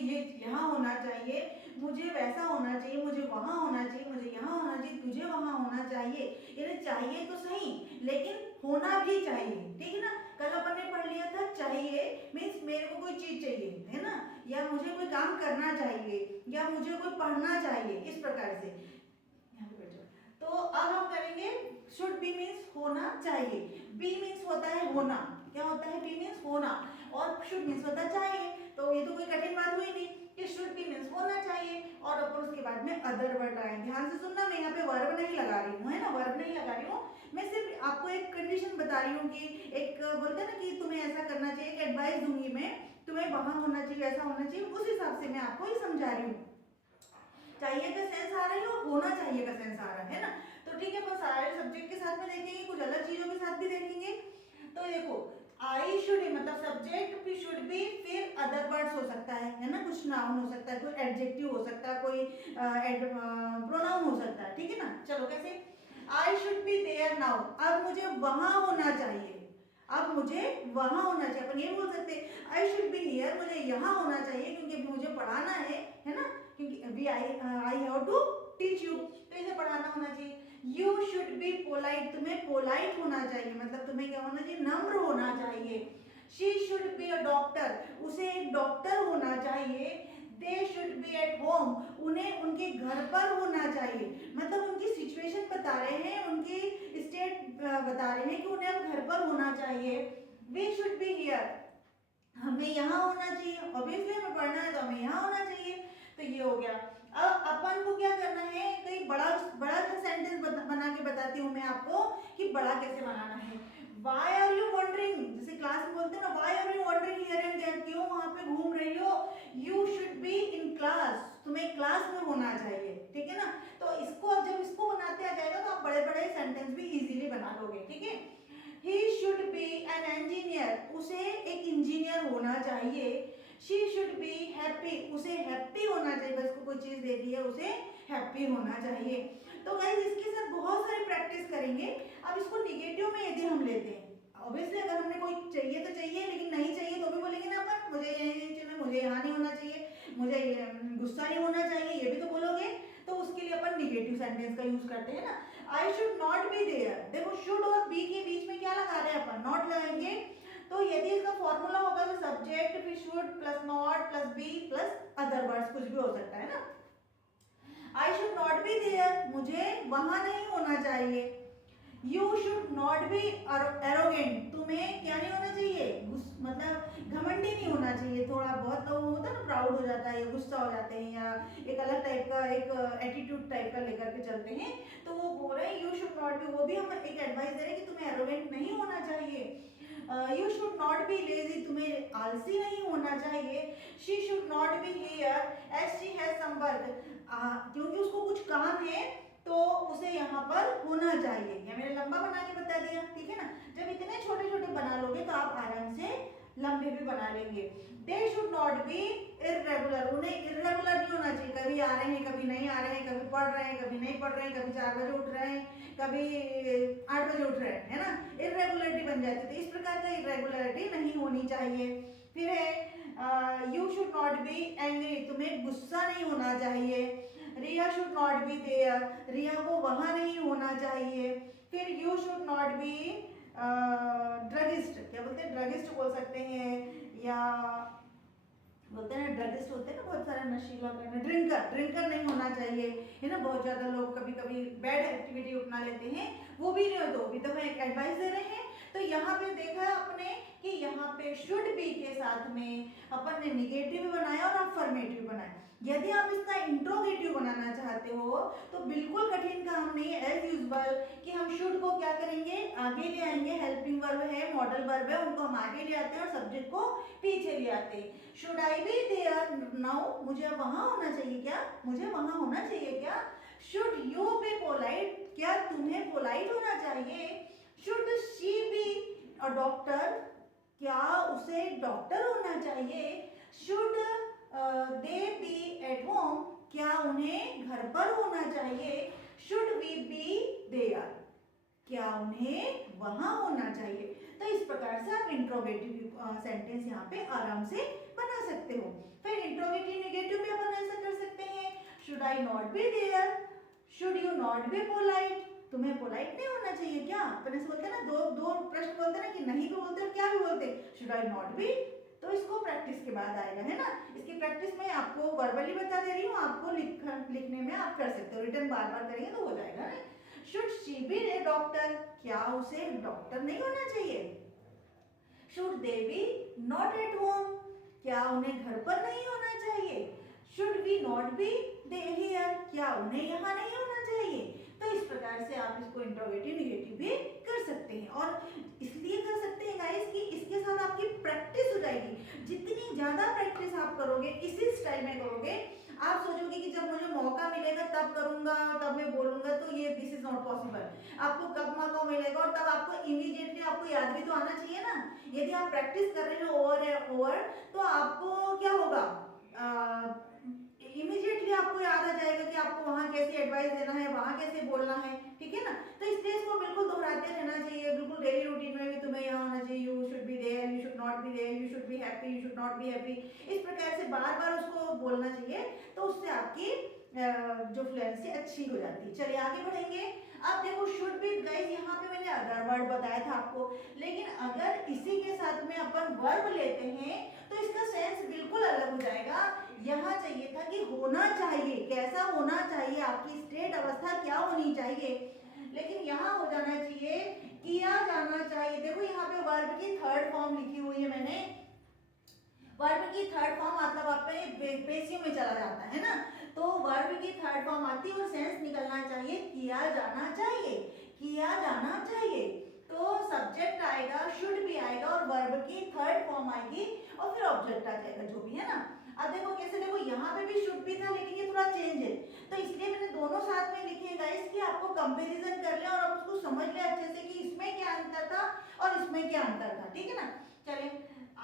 ये यहाँ होना चाहिए, मुझे वैसा होना चाहिए, मुझे वहाँ होना चाहिए, मुझे यहाँ होना चाहिए, तुझे वहाँ होना चाहिए। यानी चाहिए तो सही लेकिन होना भी चाहिए, ठीक है ना। कल अपन ने पढ़ लिया था चाहिए मीन्स मेरे को कोई चीज चाहिए, है ना, या मुझे कोई काम करना चाहिए, या मुझे कोई पढ़ना चाहिए, इस प्रकार से। यहाँ पे बैठ जाओ। तो अब हम करेंगे शुड बी मीन्स होना चाहिए, बी मीन्स होता है होना, क्या होता है, बी मीन्स होना, और शुड मीन्स होता है चाहिए। तो ये तो कोई कठिन बात हुई नहीं कि शुड बी मीन्स होना चाहिए, और अपन उसके बाद में अदर वर्ड लगाएंगे। ध्यान से सुनना, मैं यहाँ पे वर्ब नहीं लगा रही हूँ, है ना, वर्ब नहीं लगा रही हूँ, मैं सिर्फ आपको एक कंडीशन बता रही हूँ कि एक बोलते हैं ना कि तुम्हें ऐसा करना चाहिए, एक एडवाइस दूंगी मैं, तुम्हें वहां होना चाहिए, ऐसा होना चाहिए, उस हिसाब से मैं आपको ही समझा रही हूँ। चाहिए का सेंस आ रहा है और होना चाहिए का सेंस आ रहा है ना। तो ठीक है, अपन सारे सब्जेक्ट के साथ में देखेंगे, कुछ अलग चीजों के साथ भी देखेंगे। तो देखो आई शुड मतलब सब्जेक्ट भी शुड बी, फिर अदर वर्ड्स हो सकता है ना, कुछ नाउन हो सकता है, कोई एडजेक्टिव हो सकता है, कोई प्रोनाउन हो सकता है, ठीक है ना। चलो कैसे, I should be there now, अब मुझे वहां होना चाहिए, अब मुझे वहां होना चाहिए। अपन ये बोल सकते हैं आई शुड बी हियर, मुझे यहाँ होना चाहिए क्योंकि अभी मुझे पढ़ाना है ना, क्योंकि अभी I have to teach you, तो इसे पढ़ाना होना चाहिए। यू शुड बी पोलाइट, तुम्हें पोलाइट होना चाहिए, मतलब तुम्हें क्या होना चाहिए, नम्र होना चाहिए। She should be a doctor, उसे एक डॉक्टर होना चाहिए। They should be at home, उन्हें उनके घर पर होना चाहिए, मतलब उनकी सिचुएशन बता रहे हैं, उनकी स्टेट बता रहे हैं कि उन्हें अब घर पर होना चाहिए। वी शुड बी हियर, हमें यहाँ होना चाहिए, ऑब्वियसली हमें पढ़ना है तो हमें यहाँ होना चाहिए। तो ये हो गया। अब अपन को क्या करना है, कई बड़ा बड़ा सेंटेंस बना के बताती हूँ मैं आपको कि बड़ा कैसे बनाना है। Why are you wandering, जैसे क्लास में बोलते हैं ना, Why are you wandering here and there, क्यों वहां पे घूम रही हो। You should be in class, तुम्हें क्लास में होना चाहिए, ठीक है ना। तो इसको जब इसको बनाते आ जाएगा तो आप बड़े बड़े सेंटेंस भी इजीली बना लोगे, ठीक है। He should be an engineer, उसे एक इंजीनियर होना चाहिए। She should be happy, उसे हैप्पी होना चाहिए, बस को कोई चीज दे दी है उसे हैप्पी होना चाहिए। तो गाइस इसके साथ बहुत सारी प्रैक्टिस करेंगे। अब इसको निगेटिव में यदि हम लेते हैं, ऑब्वियसली अगर हमने कोई चाहिए तो चाहिए, लेकिन नहीं चाहिए तो भी बोलेंगे ना अपन, मुझे ये नहीं चाहिए, मुझे यहाँ नहीं होना चाहिए, मुझे गुस्सा नहीं होना चाहिए, ये भी तो बोलोगे। तो उसके लिए अपन निगेटिव सेंटेंस का यूज करते हैं ना। I should not be there, देखो शुड और बी के बीच में क्या लगा रहे हैं अपन, नॉट लगाएंगे। तो यदि इसका फॉर्मूला होगा तो सब्जेक्ट फिर should plus not plus be plus other words, कुछ भी हो सकता है ना। I should not be there, मुझे वहां नहीं होना चाहिए। You should not be arrogant, तुम्हें क्या नहीं होना चाहिए, मतलब घमंडी नहीं होना चाहिए। थोड़ा बहुत लोग होता है ना, प्राउड हो जाता है या गुस्सा हो जाते हैं या एक अलग टाइप का एक एटीट्यूड टाइप का लेकर के चलते हैं, तो वो बोल रहे हैं यू शुड नॉट बी, वो भी हम एक एडवाइस दे रहे हैं कि तुम्हें एरोगेंट नहीं होना चाहिए। You should not be lazy, तुम्हें आलसी नहीं होना चाहिए। She should not be here as she has some work, क्योंकि उसको कुछ काम है तो उसे यहाँ पर होना चाहिए। या मैंने लंबा बना के बता दिया, ठीक है ना। जब इतने छोटे छोटे बना लोगे तो आप आराम से लंबे भी बना लेंगे। They should not B irregular, उन्हें इरेगुलर नहीं होना चाहिए, कभी आ रहे हैं कभी नहीं आ रहे हैं, कभी पढ़ रहे हैं कभी नहीं पढ़ रहे हैं, कभी 4 बजे उठ रहे हैं कभी 8 बजे उठ रहे हैं, है ना, इरेगुलरिटी बन जाती है। तो इस प्रकार का इरेगुलरिटी नहीं होनी चाहिए। फिर है you should not be angry, तुम्हें गुस्सा नहीं होना चाहिए। रिया शुड नॉट बी देयर, रिया को वहां नहीं होना चाहिए। फिर you should not B druggist, क्या बोलते हैं, ड्रगिस्ट बोल सकते हैं, या बोलते हैं ड्रगिस्ट होते हैं ना बहुत सारे नशीला करना, ड्रिंकर नहीं होना चाहिए, है ना। बहुत ज्यादा लोग कभी कभी बैड एक्टिविटी अपना लेते हैं, वो भी नहीं हो, तो भी तो हम एक एडवाइस दे रहे हैं। तो यहाँ पे देखा आपने कि यहाँ पे शुड बी के साथ में अपन ने निगेटिव भी बनाया और अफर्मेटिव बनाया। यदि आप इसका इंट्रोगेटिव बनाना चाहते हो तो बिल्कुल कठिन काम नहीं है, एज यूजुअल कि हम शुड को क्या करेंगे, आगे ले आएंगे, हेल्पिंग वर्ब है, मॉडल वर्ब है, उनको हम आगे ले आते हैं और सब्जेक्ट को पीछे ले आते हैं। Should I be there now, मुझे वहां होना चाहिए क्या, मुझे वहां होना चाहिए क्या। शुड यू बी पोलाइट, क्या तुम्हें पोलाइट होना चाहिए। Should she be a doctor, क्या उसे डॉक्टर होना चाहिए। Should they B eight home, क्या उन्हें घर पर होना चाहिए। शुड वी बी देयर, क्या उन्हें वहां होना चाहिए। तो इस प्रकार से आप इंट्रोगेटिव सेंटेंस यहाँ पे आराम से बना सकते हो। फिर इंट्रोगेटिव नेगेटिव में अपन ऐसा कर सकते हैं, should I not be there, should you not be polite, तुम्हें पोलाइट नहीं होना चाहिए क्या? अपन ऐसे बोलते हैं ना, दो दो प्रश्न बोलते हैं ना, कि नहीं भी बोलते और क्या भी बोलते, शुड आई नॉट बी। तो इसको प्रैक्टिस के बाद आएगा, है ना। इसकी प्रैक्टिस मैं आपको वर्बली बता दे रही हूँ, आपको लिखने में आप कर सकते हो, रिटर्न बार बार करेंगे तो हो जाएगा ना। Should she be a doctor, क्या उसे डॉक्टर नहीं होना चाहिए? Should they be not at home, क्या उन्हें घर पर नहीं होना चाहिए? Should we not be they here, क्या उन्हें यहाँ नहीं होना चाहिए? तो इस प्रकार से आप इसको इंट्रोगेटिव नेगेटिव भी कर सकते हैं, और इसलिए कर सकते हैं गाइस कि इसके साथ आपकी प्रैक्टिस हो जाएगी। जितनी ज्यादा प्रैक्टिस आप करोगे, इसी स्टाइल में करोगे, आप सोचोगे कि जब मुझे मौका मिलेगा तब करूंगा, तब मैं बोलूंगा, तो ये दिस इज नॉट पॉसिबल। आपको कब मौका मिलेगा और तब आपको इमीडिएटली आपको याद भी तो आना चाहिए ना। यदि आप प्रैक्टिस कर रहे हो ओवर तो आपको क्या होगा, इमीडिएटली आपको याद आ जाएगा कि आपको वहाँ कैसे एडवाइस देना है, वहाँ कैसे बोलना है, ठीक है ना। तो इसलिए इसको बिल्कुल दोहराते रहना चाहिए, बिल्कुल डेली रूटीन में भी तुम्हें यहाँ होना चाहिए, you should be there, you should not be there, you should be happy, you should not be happy, इस प्रकार से बार बार उसको बोलना चाहिए। तो उससे आपकी जो फ्लुएंसी अच्छी हो जाती है। चलिए आगे बढ़ेंगे। अब देखो शुड बी, गाइस यहाँ पे मैंने अदर वर्ड बताया था आपको, लेकिन अगर इसी के साथ में अपन वर्ब लेते हैं तो इसका सेंस बिल्कुल अलग हो जाएगा। यहाँ चाहिए था कि होना चाहिए, कैसा होना चाहिए, आपकी स्टेट अवस्था क्या होनी चाहिए, लेकिन यहाँ हो जाना चाहिए किया जाना चाहिए। देखो यहाँ पे वर्ब की थर्ड फॉर्म लिखी हुई है मैंने, वर्ब की थर्ड फॉर्म मतलब आपके पेशियों में चला जाता है ना, तो वर्ब की थर्ड फॉर्म आती है और सेंस निकलना चाहिए किया जाना चाहिए, किया जाना चाहिए। तो सब्जेक्ट आएगा, शुड भी आएगा और वर्ब की थर्ड फॉर्म आएगी और फिर ऑब्जेक्ट आ जाएगा, जो भी है ना। अब देखो कैसे, देखो यहाँ पे भी शुड भी था लेकिन ये थोड़ा चेंज है, तो इसलिए मैंने दोनों साथ में लिखे हैं गाइस कि आपको कंपैरिजन कर ले और आप उसको समझ ले अच्छे से कि इसमें क्या अंतर था और इसमें क्या अंतर था, ठीक है ना। चलिए,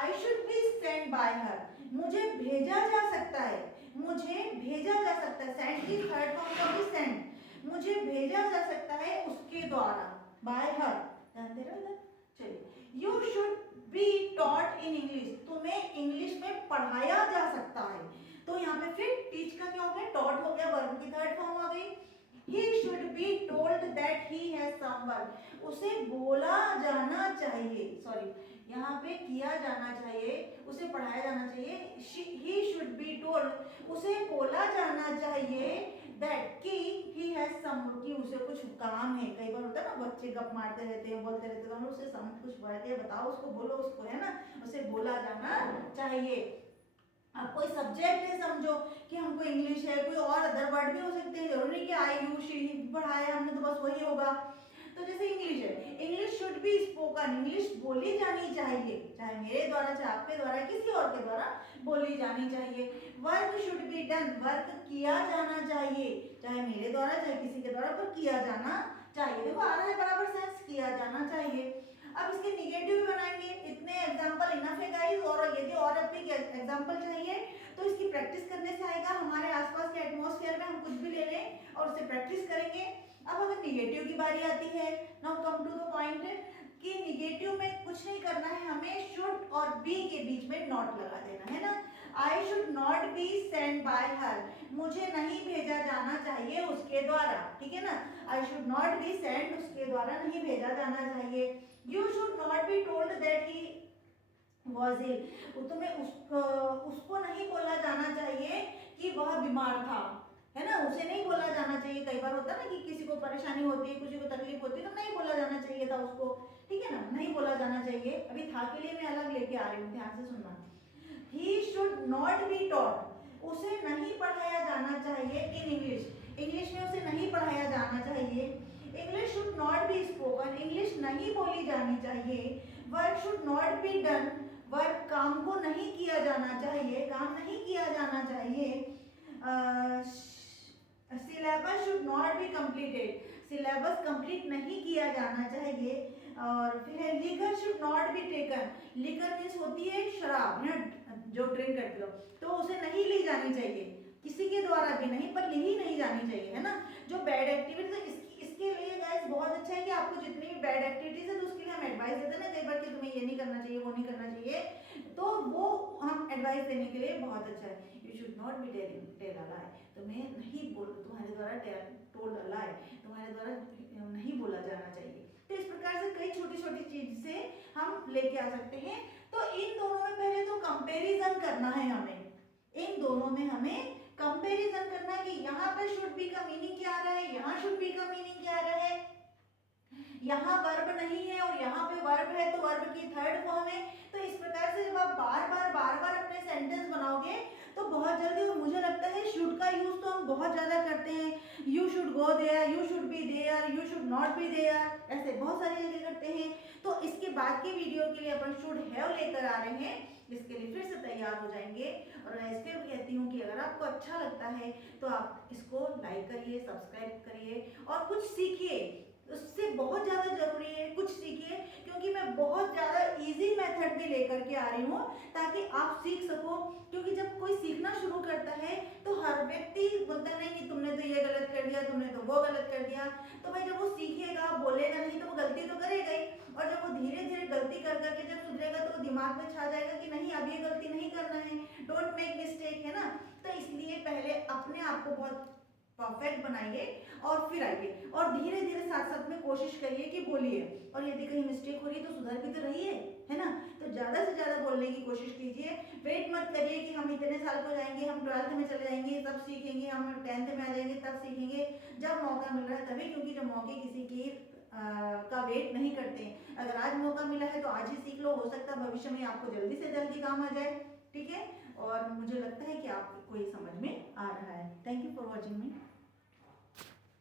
आई शुड बी सेंड बाय हर, मुझे भेजा जा सकता है, मुझे भेजा जा सकता है, सेंड की थर्ड फॉर्म का भी सेंड, मुझे भेजा जा सकता है उसके द्वारा, बाय हर, ध्यान दे रहे हो। चलिए, you should be taught in English, तुम्हें इंग्लिश में पढ़ाया जा सकता है, तो यहाँ पे फिर टीच का क्या हो गया, टॉट हो गया, वर्ब की थर्ड फॉर्म आ गई। He should be told that he has someone, उसे बोला जाना चाहिए, सॉरी यहाँ पे किया जाना चाहिए, उसे पढ़ाया जाना चाहिए। He should be told, उसे बोला जाना चाहिए that कि he has some, कि उसे कुछ काम है। कई बार होता है ना, बच्चे गप मारते रहते हैं, बोलते रहते हैं, तो उसे कुछ बोलते हैं, बताओ उसको, बोलो उसको, है ना, उसे बोला जाना चाहिए। अब कोई सब्जेक्ट है, समझो कि हमको इंग्लिश है, कोई और अदर वर्ड भी हो सकते हैं, जरूरी नहीं कि आई यू शी पढ़ाया हमने तो बस वही होगा। तो जैसे इंग्लिश है, English should be spoken, English बोली जानी चाहिए, चाहे मेरे द्वारा, चाहे आपके द्वारा, किसी और के द्वारा बोली जानी चाहिए। Work should be done, work किया जाना चाहिए, चाहे मेरे द्वारा चाहे किसी के द्वारा, पर किया जाना चाहिए। देखो आ रहा है बराबर सेंस, किया जाना चाहिए। अब इसके निगेटिव भी बनाएंगे, इतने एग्जांपल इनफ है गाइस, और यदि और अपनी एग्जांपल चाहिए तो इसकी प्रैक्टिस करने से आएगा। हमारे आसपास के एटमॉस्फेयर में हम कुछ भी ले लें और उससे प्रैक्टिस करेंगे। अब अगर निगेटिव की बारी आती है, now come to the point, कि निगेटिव में कुछ नहीं करना है, हमें शुड और बी के बीच में नॉट लगा देना है ना। I should not be send bye हर, मुझे नहीं भेजा जाना चाहिए उसके द्वारा, ठीक है ना। I should not be send, उसके द्वारा नहीं भेजा जाना चाहिए। You should not be told that he was ill, तुम्हें उसको नहीं बोला जाना चाहिए कि वह बीमार था, है ना, उसे नहीं बोला जाना चाहिए। कई बार होता है ना कि किसी को परेशानी होती है, किसी को तकलीफ होती है, तो नहीं बोला जाना चाहिए था उसको, ठीक है ना, नहीं बोला जाना चाहिए। अभी था के लिए मैं अलग लेके आ रही हूँ, ध्यान से सुनना। He should not be taught, उसे नहीं पढ़ाया जाना चाहिए इन इंग्लिश, इंग्लिश में उसे नहीं पढ़ाया जाना चाहिए। English should not be spoken, English नहीं बोली जानी चाहिए। Work should not be done, work काम को नहीं किया जाना चाहिए, काम नहीं किया जाना चाहिए। Syllabus should not be completed, syllabus complete नहीं किया जाना चाहिए। और फिर है liquor should not be taken, liquor means होती है शराब, है जो ड्रिंक करते हो, तो उसे नहीं ली जानी चाहिए, किसी के द्वारा भी नहीं, पर ली ही नहीं जानी चाहिए, है ना। जो बैड एक्टिविटी, तो इसके लिए गाइस बहुत अच्छा है कि आपको जितनी भी बैड एक्टिविटीज है तो उसके लिए हम एडवाइस देते हैं ना कई बार कि तुम्हें ये नहीं करना चाहिए, वो नहीं करना चाहिए, तो वो हम एडवाइस देने के लिए बहुत अच्छा है। You should not be tell a lie, तुम्हें नहीं बोल, तुम्हारे द्वारा टोल्ड अ लाई, तुम्हारे द्वारा नहीं बोला जाना चाहिए। तो इस प्रकार से कई छोटी छोटी चीज से हम लेके आ सकते हैं। तो इन दोनों में पहले तो कंपैरिजन करना है हमें, इन दोनों में हमें कंपैरिजन करना है कि यहाँ पे शुड बी का मीनिंग क्या आ रहा है, यहाँ शुड बी का मीनिंग क्या आ रहा है, यहाँ वर्ब नहीं है और यहाँ पे वर्ब है तो वर्ब की थर्ड फॉर्म है। तो इस प्रकार से जब आप बार बार अपने सेंटेंस बनाओगे तो बहुत जल्दी, और मुझे लगता है शुड का यूज तो हम बहुत ज्यादा करते हैं, you should go there, you should be there, you should not be there, ऐसे बहुत सारी जगह करते हैं। तो इसके बाद की वीडियो के लिए अपन शुड हैव लेकर आ रहे हैं, इसके लिए फिर से तैयार हो जाएंगे। और मैं इसके भी कहती हूँ कि अगर आपको अच्छा लगता है तो आप इसको लाइक करिए, सब्सक्राइब करिए और कुछ सीखिए, उससे बहुत ज़्यादा जरूरी है कुछ सीखिए, क्योंकि मैं बहुत ज़्यादा इजी मेथड भी लेकर के आ रही हूँ ताकि आप सीख सको। क्योंकि जब कोई सीखना शुरू करता है तो हर व्यक्ति बोलता नहीं कि तुमने तो ये गलत कर दिया, तुमने तो वो गलत कर दिया। तो भाई जब वो सीखेगा, बोलेगा नहीं, तो वो गलती तो करेगा ही, और जब वो धीरे धीरे गलती कर करके जब सुधरेगा तो वो दिमाग में छा जाएगा कि नहीं अब ये गलती नहीं करना है, डोंट मेक मिस्टेक, है ना। तो इसलिए पहले अपने आप को बहुत परफेक्ट बनाइए और फिर आइए, और धीरे धीरे साथ साथ में कोशिश करिए कि बोलिए, और यदि कहीं मिस्टेक हो रही है तो सुधर भी तो रही है ना। तो ज़्यादा से ज़्यादा बोलने की कोशिश कीजिए, वेट मत करिए कि हम इतने साल को जाएंगे, हम 12th में चले जाएंगे तब सीखेंगे, हम 10th में आ जाएंगे तब सीखेंगे। जब मौका मिल रहा है तभी, क्योंकि जब मौके किसी की का वेट नहीं करते हैं। अगर आज मौका मिला है तो आज ही सीख लो, हो सकता है भविष्य में आपको जल्दी से जल्दी काम आ जाए, ठीक है। और मुझे लगता है कि आपको ये समझ में आ रहा है। Thank you for watching me.